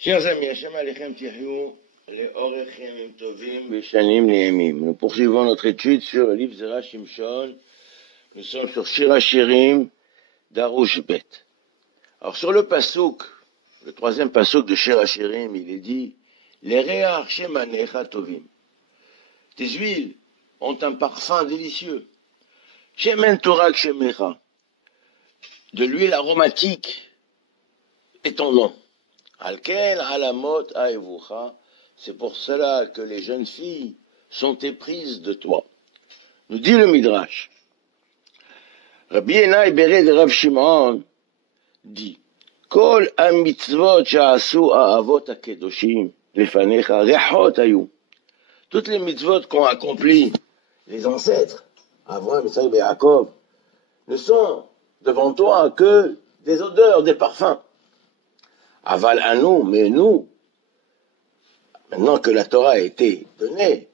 Chers amis, Hashem Alechem Tihyou, les Orechem Tovim, Beshanim Neemim. Nous poursuivons notre étude sur le livre Zera Shimshon. Nous sommes sur Shir HaShirim d'Arush Bet. Alors sur le pasouk, le troisième pasouk de Shir HaShirim, il est dit les Re'ach Shemanecha Tovim. Tes huiles ont un parfum délicieux. Shemen Torak Shemecha. De l'huile aromatique est ton nom. Alkel alamot aevucha, c'est pour cela que les jeunes filles sont éprises de toi. Nous dit le Midrash. Rabbi Yenai Bered de Rav Shimon dit Kol ha-mitzvot sha'asu ha'avot ha-kedoshim lefanecha rechot hayu. Toutes les mitzvot qu'ont accompli les ancêtres, Avraham, Isaac et Yaakov, ne sont devant toi que des odeurs, des parfums. Aval à nous, mais nous, maintenant que la Torah a été donnée,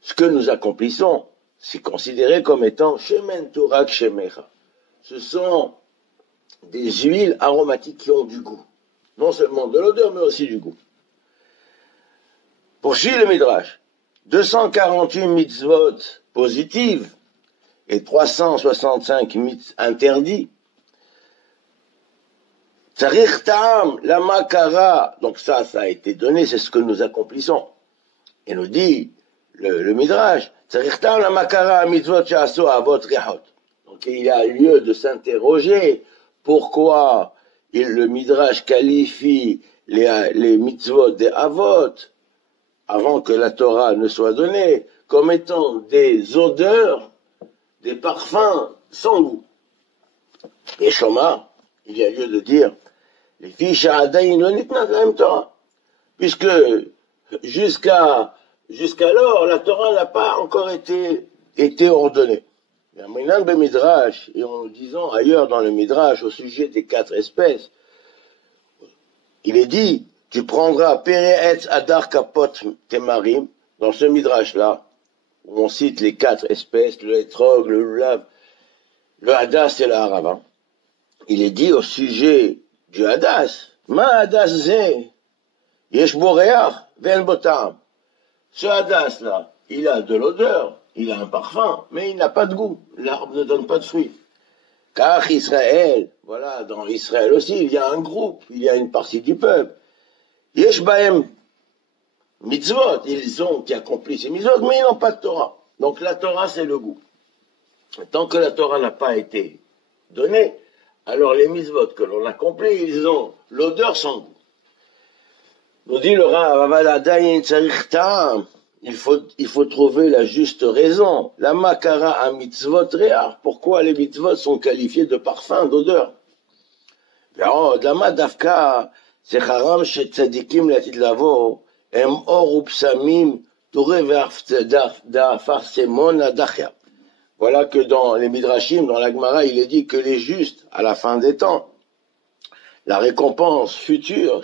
ce que nous accomplissons, c'est considéré comme étant Shemen Torak Shemecha. Ce sont des huiles aromatiques qui ont du goût. Non seulement de l'odeur, mais aussi du goût. Poursuit le Midrash. 248 mitzvot positives et 365 mitzvot interdits. Tzarich ta'am, la makara, donc ça a été donné, c'est ce que nous accomplissons. Et nous dit le Midrash, Tzarich ta'am, la makara, mitzvot sha'asu avot rechot. Donc il y a lieu de s'interroger pourquoi le Midrash qualifie les mitzvot des avot, avant que la Torah ne soit donnée, comme étant des odeurs, des parfums sans goût. Et Shomar, il y a lieu de dire, les filles Sha'adayin lo nitnat lahem Torah, puisque jusqu'alors la Torah n'a pas encore été ordonnée. Et en disant ailleurs dans le Midrash au sujet des 4 espèces, il est dit, tu prendras Pereetz Adar Kapot Temarim, dans ce Midrash-là, où on cite les 4 espèces, le hétrog, le lulav, le hadas et le haravan. Il est dit au sujet du hadas, Ma hadas ze, yesh bo reach, ven bo ta'am. Ce hadas-là, il a de l'odeur, il a un parfum, mais il n'a pas de goût. L'arbre ne donne pas de fruits. Car Israël, voilà, dans Israël aussi, il y a un groupe, il y a une partie du peuple. Yesh bahem mitzvot, ils ont qui accomplissent ces mitzvot, mais ils n'ont pas de Torah. Donc la Torah, c'est le goût. Tant que la Torah n'a pas été donnée, alors les mitzvot que l'on accomplit, ils ont l'odeur sans goût. Nous dit le Rav, il faut trouver la juste raison. La makara a mitzvot re'ach. Pourquoi les mitzvot sont qualifiés de parfum, d'odeur? Lama dafka zecharam she tzadikim latit lavo em or upsamim toure ve'afar semon adachya. Voilà que dans les Midrashim, dans la Gemara, il est dit que les justes, à la fin des temps, la récompense future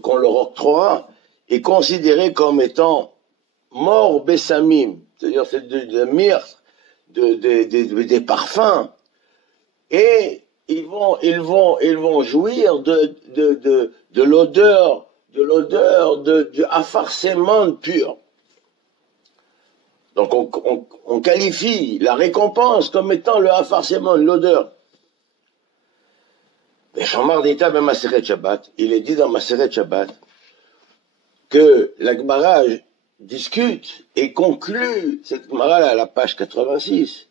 qu'on leur octroiera, est considérée comme étant mort bessamim, c'est-à-dire c'est de myrrhe, des parfums, et ils vont jouir de l'odeur du affarsément pur. Donc on qualifie la récompense comme étant le affarsément, l'odeur. Mais Shamar d'Ita ben Maseret Shabbat, il est dit dans Maseret Shabbat que la Gemara discute et conclut, cette Gemara à la page 86,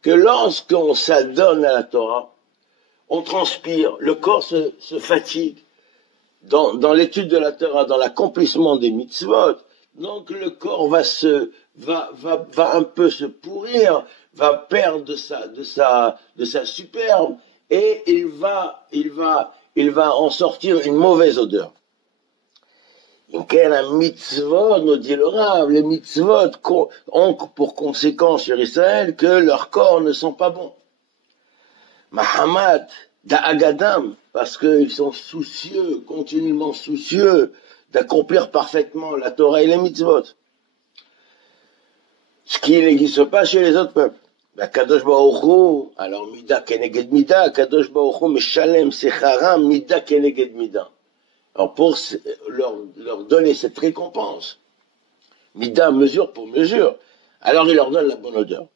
que lorsqu'on s'adonne à la Torah, on transpire, le corps se fatigue dans l'étude de la Torah, dans l'accomplissement des mitzvot. Donc le corps va un peu se pourrir, va perdre de sa superbe, et il va en sortir une mauvaise odeur. Donc un mitzvot, nous dit le Rav, les mitzvot ont pour conséquence sur Israël que leurs corps ne sont pas bons. Mahamat da'agadam, parce qu'ils sont soucieux, continuellement soucieux d'accomplir parfaitement la Torah et les mitzvot. Ce qui n'existe pas chez les autres peuples. Kadosh Baruch Hu, alors Mida Keneged Mida, Kadosh Baruch Hu, Meshalem Secharam, Mida Keneged Mida. Alors pour leur donner cette récompense, Mida, mesure pour mesure, alors il leur donne la bonne odeur.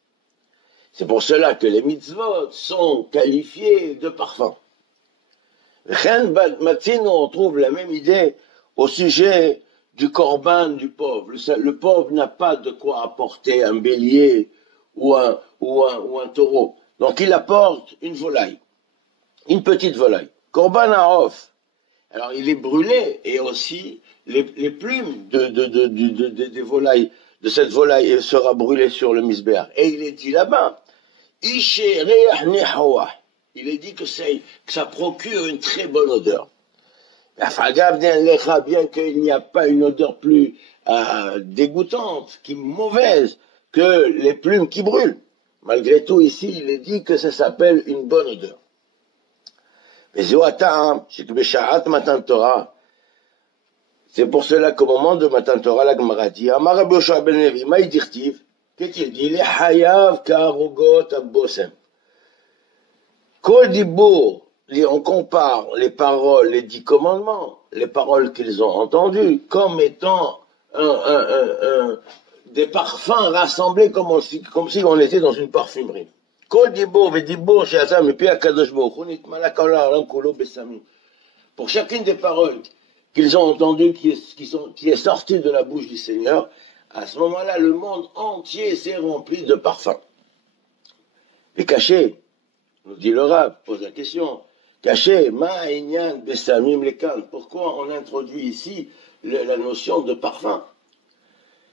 C'est pour cela que les mitzvot sont qualifiés de parfum. Maintenant, on trouve la même idée au sujet du korban du pauvre. Le pauvre n'a pas de quoi apporter un bélier ou un taureau. Donc il apporte une volaille, une petite volaille. Korban haof. Alors il est brûlé et aussi les plumes des volailles, de cette volaille sera brûlée sur le misbéach. Et il est dit là-bas, il est dit que ça procure une très bonne odeur. Bien qu'il n'y a pas une odeur plus dégoûtante, mauvaise, que les plumes qui brûlent. Malgré tout, ici, il est dit que ça s'appelle une bonne odeur. C'est pour cela qu'au moment de Matan Torah, la Gemara dit, Amar Rabbi Yoshua ben Levi, maï dirtiv, qu'est-il dit? Les hayav karugot abosem. Kol dibour, on compare les paroles, les 10 commandements, les paroles qu'ils ont entendues, comme étant des parfums rassemblés comme si on était dans une parfumerie. Kol dibour, vedibour, she'asa mepi HaKadosh Baruch Hu, nitmala kol ha'olam kulo besamim. Pour chacune des paroles qu'ils ont entendues, qui est sortie de la bouche du Seigneur, à ce moment-là, le monde entier s'est rempli de parfums. Et caché, nous dit le Rav, pose la question, caché, ma'inyan besamim lekan, pourquoi on introduit ici la notion de parfum?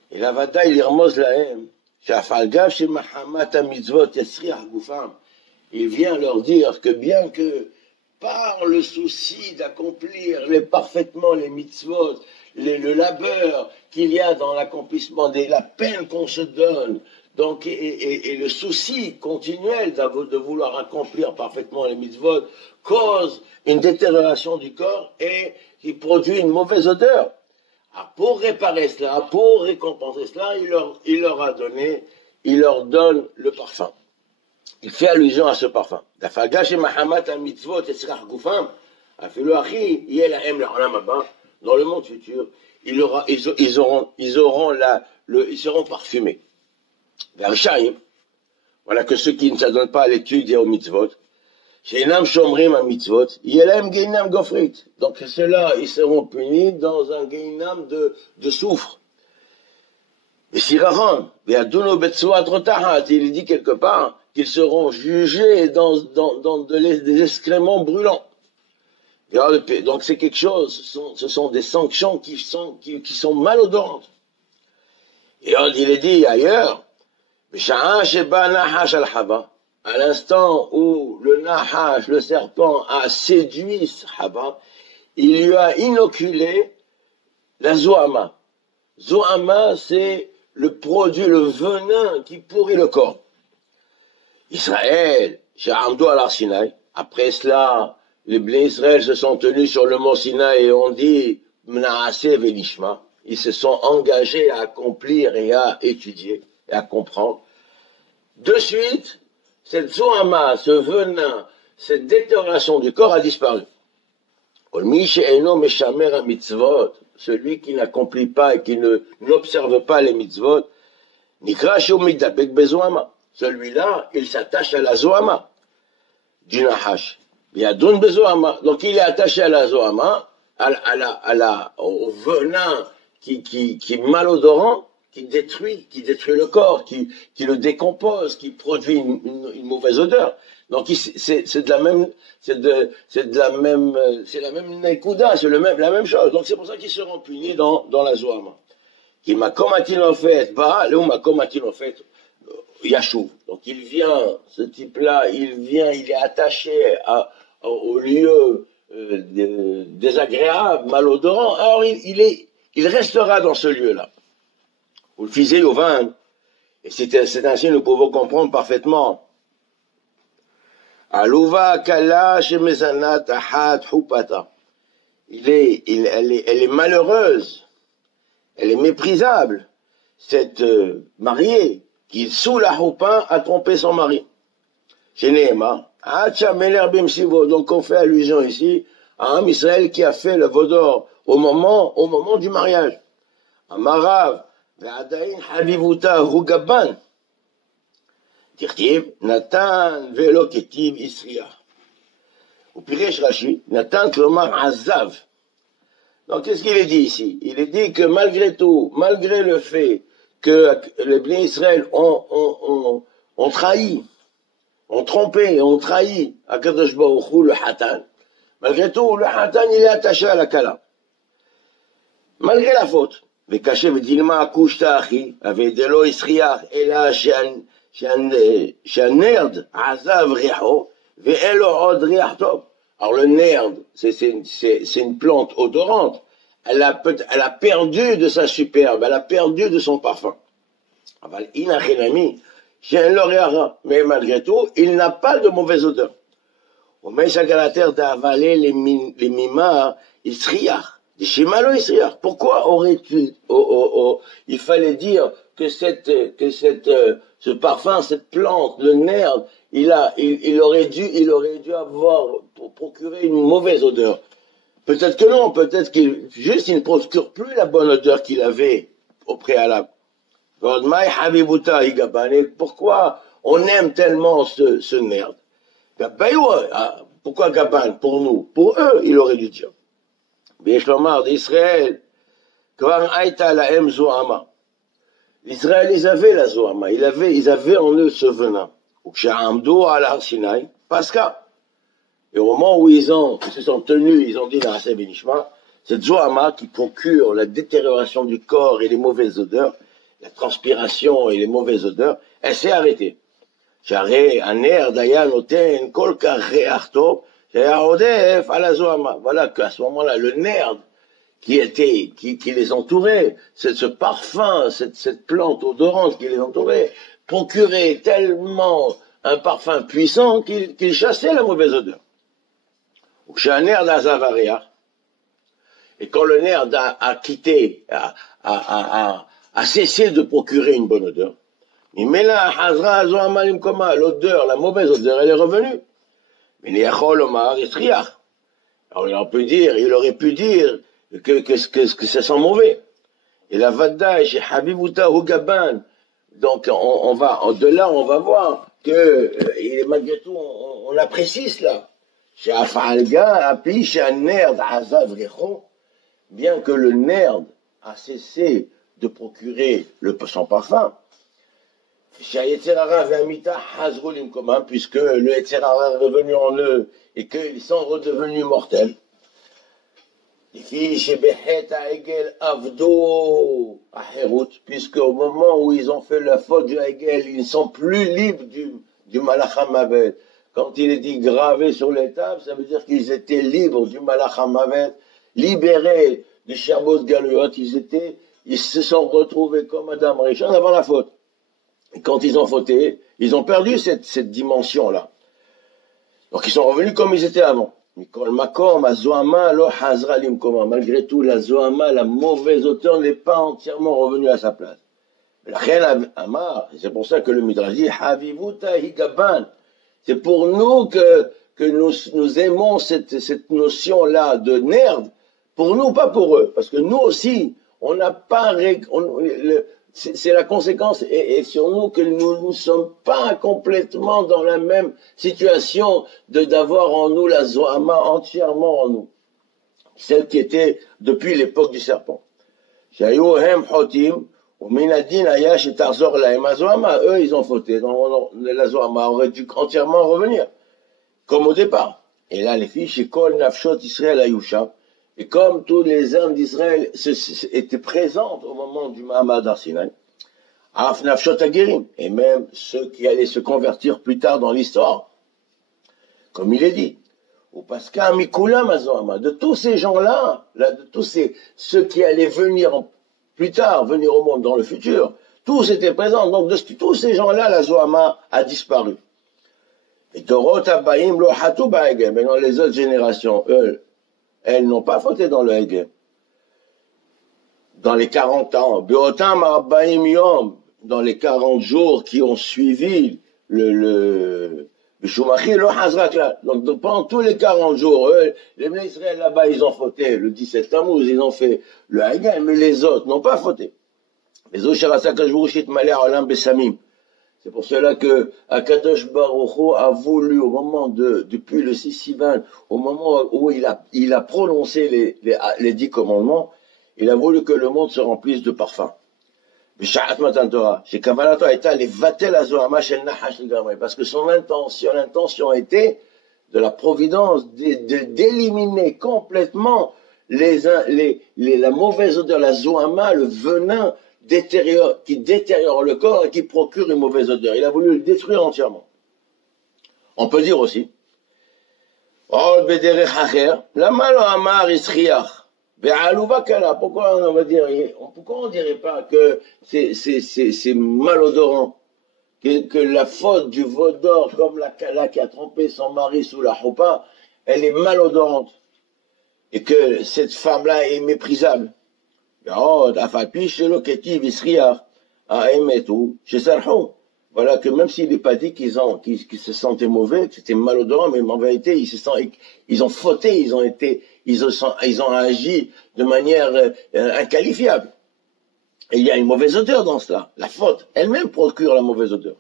Et la Vada, il remoz lahem, il vient leur dire que bien que par le souci d'accomplir parfaitement les mitzvot, le labeur qu'il y a dans l'accomplissement la peine qu'on se donne, donc, et le souci continuel de vouloir accomplir parfaitement les mitzvot, cause une détérioration du corps et qui produit une mauvaise odeur. Ah, pour réparer cela, pour récompenser cela, il leur donne le parfum. Il fait allusion à ce parfum. Dans le monde futur, ils seront parfumés. Voilà que ceux qui ne s'adonnent pas à l'étude et aux mitzvot, donc ceux-là, ils seront punis dans un geinam de soufre. Et Siraran, il dit quelque part qu'ils seront jugés dans des excréments brûlants. Donc c'est quelque chose, ce sont des sanctions qui sont malodorantes. Et il est dit ailleurs, à l'instant où le Nahash, le serpent, a séduit Haba, il lui a inoculé la Zohama. Zohama, c'est le produit, le venin qui pourrit le corps. Israël, Sha'amdo al Sinaï, après cela, les Bnei Israël se sont tenus sur le mont Sinaï et ont dit, Mnaase Velishma, ils se sont engagés à accomplir et à étudier et à comprendre. De suite, cette zohama, ce venin, cette détérioration du corps a disparu. Celui qui n'accomplit pas et qui n'observe pas les mitzvot, celui-là, il s'attache à la zohama du nahash. Donc il est attaché à la zohama, au venin qui est malodorant, qui détruit le corps, qui le décompose, qui produit une mauvaise odeur. Donc c'est la même nekuda, c'est la même chose. Donc c'est pour ça qu'ils seront punis dans la zohama. Qui m'a commenté en fait, Yachouv. Donc il vient, ce type-là, il est attaché au lieu désagréable, malodorant. Alors il restera dans ce lieu-là. Vous le fisez au vin, et c'est ainsi que nous pouvons comprendre parfaitement. Alouva kala shemezanat ahat hupata. Elle est malheureuse, elle est méprisable, cette mariée qui, sous la Houpin, a trompé son mari. Chez Nehema, donc on fait allusion ici à un Israël qui a fait le veau d'or au moment du mariage. Amarav, ve'adain havivuta hu gabban. Tirtiv, Natan velo ketiv Isriah. Au Piresh Rashi, Natan klomar azav. Donc qu'est-ce qu'il est dit ici? Il est dit que malgré tout, malgré le fait que les Bnei Israël ont trahi, ont trompé, ont trahi Akadosh Baruch Hu, le Hatan, malgré tout, le Hatan, il est attaché à la Kala. Malgré la faute. Vekaché v'dilma akushta achi, avedelo Isriah, ela שהנרד עזב ריחו ואין לו עוד ריח טוב. Alors le nerd, c'est une plante odorante. Elle a perdu de sa superbe, elle a perdu de son parfum. Mais malgré tout, il n'a pas de mauvaise odeur. Pourquoi aurait-il, il fallait dire que ce parfum, cette plante, le nerd, il aurait dû avoir pour procurer une mauvaise odeur. Peut-être que non, peut-être qu'il ne procure plus la bonne odeur qu'il avait au préalable. Pourquoi on aime tellement ce nerd? Pourquoi Gaban? Pour nous. Pour eux, il aurait dû dire. B'Yeshlomar d'Israël, Kvar Aïta la M Zohama. L'Israël, ils avaient la Zohama, ils avaient en eux ce venin. Ukshahamdo à la Sinaï, Pascha. Et au moment où ils se sont tenus, ils ont dit dans Aseh Benishma, cette Zohama qui procure la détérioration du corps et les mauvaises odeurs, la transpiration et les mauvaises odeurs, elle s'est arrêtée. J'arrête un air d'ayan oten kol kareach tov, j'arrête à la Zohama. Voilà qu'à ce moment-là, le nerd qui les entourait, ce parfum, cette plante odorante qui les entourait, procurait tellement un parfum puissant qu'il chassait la mauvaise odeur. Et quand le nerd a quitté, a cessé de procurer une bonne odeur, l'odeur, la mauvaise odeur, elle est revenue. Alors il aurait pu dire que ça sent mauvais. Et la Vadda chez Habibuta Hugaban, donc on va voir que malgré tout on apprécie cela. Chez Afalga, Api, chez un nerd Azav Recho, bien que le nerd a cessé de procurer son parfum, puisque le Yetzirara est revenu en eux et qu'ils sont redevenus mortels. Puisque au moment où ils ont fait la faute du Hegel, ils ne sont plus libres du Malach HaMavet. Quand il est dit gravé sur les tables, ça veut dire qu'ils étaient libres du Malach HaMavet, libérés du Sherbot Galuyot, ils se sont retrouvés comme Adam Rishon avant la faute. Et quand ils ont fauté, ils ont perdu cette dimension-là. Donc ils sont revenus comme ils étaient avant. Malgré tout, la Zohama, la mauvaise odeur n'est pas entièrement revenue à sa place. C'est pour ça que le Midrash dit Havivuta Higaban. C'est pour nous que nous aimons cette notion-là de nerd. Pour nous, pas pour eux. Parce que nous aussi, on n'a pas... C'est la conséquence et sur nous que nous ne sommes pas complètement dans la même situation d'avoir en nous la Zohama entièrement en nous. Celle qui était depuis l'époque du serpent. Eux, ils ont fauté. La Zohama aurait dû entièrement revenir. Comme au départ. Et là, les filles, chez Kol Nafshot Israël Ayusha, et comme tous les âmes d'Israël étaient présentes au moment du Mahamad Arsinaï, Af Nafshot Agerim, et même ceux qui allaient se convertir plus tard dans l'histoire, comme il est dit, ou Pascha Mikulam Azohama, de tous ces gens-là, de tous ceux qui allaient venir plus tard, venir au monde dans le futur, tous étaient présents. Donc de tous ces gens-là, la Zohama a disparu. Et Dorot Abaim Lo Hatou Ba'egem, mais dans les autres générations, elles n'ont pas fauté dans le Hegel. Dans les 40 ans, Beotam Arbaim Yom, dans les 40 jours qui ont suivi le Shumachi, le Hazrak là. Donc, pendant tous les 40 jours, les Bnei Israël là-bas, ils ont fauté. Le 17 Tammuz, ils ont fait le Haïgan, mais les autres n'ont pas fauté. Les autres, c'est pour cela que Akadosh Baruch Hu a voulu, au moment depuis le Sivan, au moment où il a prononcé les 10 commandements, il a voulu que le monde se remplisse de parfums. Parce que son l'intention était de la providence d'éliminer complètement la mauvaise odeur, la zoama, le venin qui détériore le corps et qui procure une mauvaise odeur. Il a voulu le détruire entièrement. On peut dire aussi, pourquoi on va dire, pourquoi on dirait pas que c'est malodorant, que la faute du veau d'or, comme la Kala qui a trompé son mari sous la choupa, elle est malodorante, et que cette femme-là est méprisable. Voilà que même s'il n'est pas dit qu'ils se sentaient mauvais, que c'était malodorant, mais en vérité, ils ont fauté, ils ont agi de manière inqualifiable. Et il y a une mauvaise odeur dans cela. La faute elle-même procure la mauvaise odeur.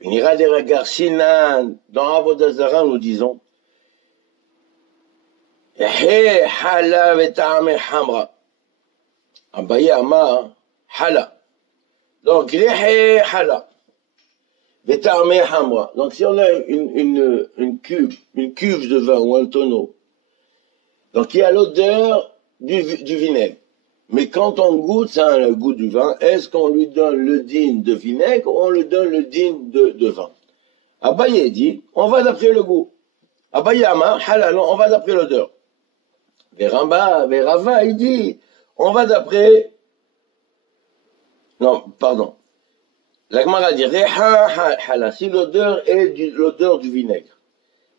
Il ira des regards sinan. Dans Avodah Zarah, nous disons He hala veta'ame hamra. Abaye Amar hala. Donc, Rehe hala. Veta'ame hamra. Donc, si on a une cuve de vin ou un tonneau, donc il y a l'odeur du vinaigre. Mais quand on goûte, ça a le goût du vin, est-ce qu'on lui donne le digne de vinaigre ou on lui donne le digne de vin? Abaye dit, on va d'après le goût. Abaye Amar hala, non, on va d'après l'odeur. Verava, il dit, on va d'après... Non, pardon. La Gemara dit, Reha hala, si l'odeur est l'odeur du vinaigre.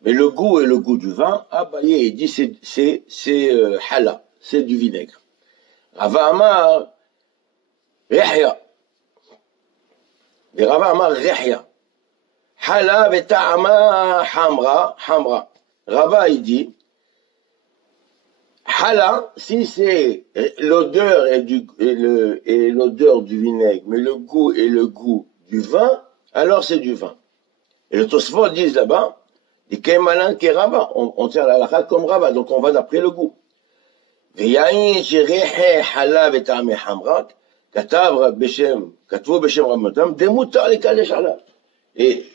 Mais le goût est le goût du vin, Abaye, il dit, c'est hala, c'est du vinaigre. Rava Amar, Rehya. Rava Amar, Rehya. Hala veta'ama hamra. Rava, il dit, hala, si c'est l'odeur et l'odeur du vinaigre, mais le goût est le goût du vin, alors c'est du vin. Et le Tosfot dit là-bas, dit Kemalan ke Rava, on tient la halakha comme Rava, donc on va d'après le goût. V'yayin sherehe hala vet'ame hamrak, katav beshem Ramatam, demutar le kalesh hala. Et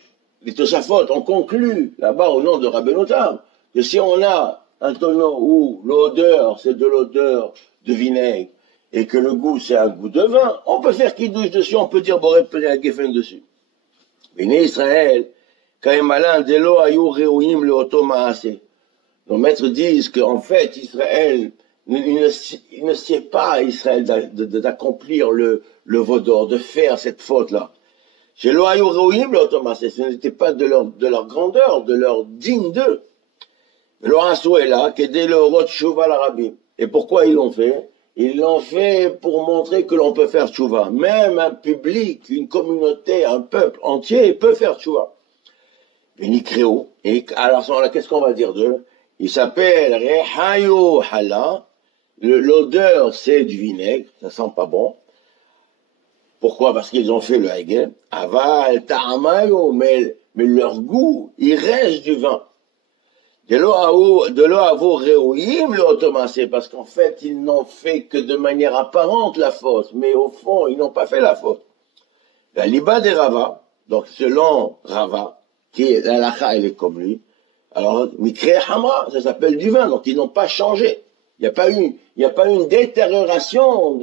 les Tosafot ont conclu là-bas au nom de Rabbeinu Tam que si on a un tonneau où l'odeur, c'est de l'odeur de vinaigre, et que le goût, c'est un goût de vin, on peut faire kidouche dessus, on peut dire Boré Pele Geffen dessus. Béné Israël, quand il malin, Delo Ayou Reouim le Oto Maase. Nos maîtres disent qu'en fait, Israël, il ne sait pas, Israël, d'accomplir le veau d'or, de faire cette faute-là. Chez Loayou Reouim le Oto Maase, ce n'était pas de leur grandeur, de leur digne d'eux. L'Orasso est là, qui est dès le Rot Chouva l'Arabie. Et pourquoi ils l'ont fait? Ils l'ont fait pour montrer que l'on peut faire Chouva. Même un public, une communauté, un peuple entier peut faire Chouva. Vénicréo. Et alors, qu'est-ce qu'on va dire d'eux? Il s'appelle Rehayo Hala. L'odeur, c'est du vinaigre. Ça sent pas bon. Pourquoi? Parce qu'ils ont fait le Hegel. Aval, Ta'amayo. Mais leur goût, il reste du vin. De l'oavo réouim le automassé, parce qu'en fait, ils n'ont fait que de manière apparente la faute, mais au fond, ils n'ont pas fait la faute. La liba des Rava, donc selon Rava, qui est l'alacha, elle est comme lui, alors, mikre hamra, ça s'appelle du vin, donc ils n'ont pas changé. Il n'y a pas eu une détérioration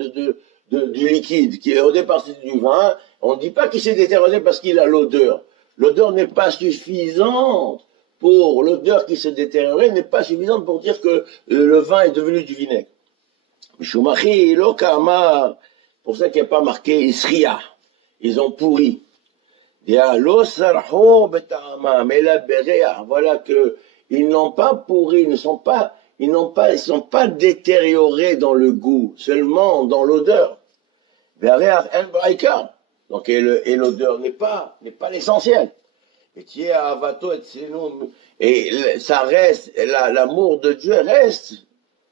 du liquide, qui au départ c'était du vin, on ne dit pas qu'il s'est détérioré parce qu'il a l'odeur. L'odeur n'est pas suffisante. Pour l'odeur qui se détériorait, n'est pas suffisante pour dire que le vin est devenu du vinaigre. Shumachi, lokama, pour ça qu'il n'y a pas marqué Isriya. Ils ont pourri. Voilà que ils n'ont pas pourri, ils sont pas détériorés dans le goût, seulement dans l'odeur. Donc, et l'odeur n'est pas l'essentiel. Et ça reste, l'amour de Dieu reste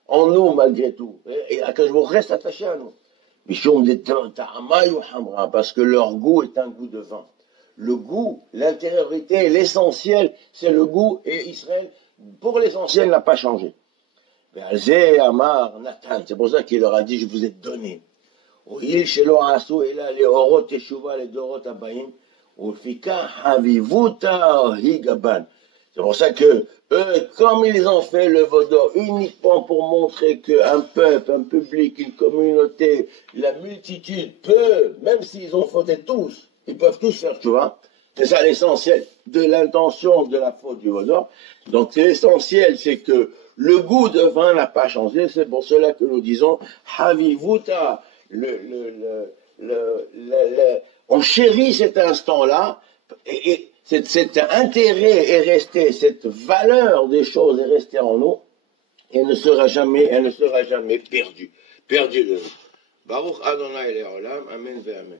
en nous malgré tout. Et Akadosh reste attaché à nous. Parce que leur goût est un goût de vin. Le goût, l'intériorité, l'essentiel, c'est le goût, et Israël, pour l'essentiel, n'a pas changé. C'est pour ça qu'il leur a dit, je vous ai donné. C'est pour ça que eux, comme ils ont fait le vaudor uniquement pour montrer qu'un peuple, un public, une communauté, la multitude peut, même s'ils ont fauté tous, ils peuvent tous faire, tu vois. C'est ça l'essentiel de l'intention de la faute du vaudor. Donc l'essentiel, c'est que le goût de vin n'a pas changé. C'est pour cela que nous disons Havivuta. On chérit cet instant-là, et cet intérêt est resté, cette valeur des choses est restée en nous, et elle ne sera jamais perdue de nous. Baruch Adonai Le'olam, Amen ve Amen.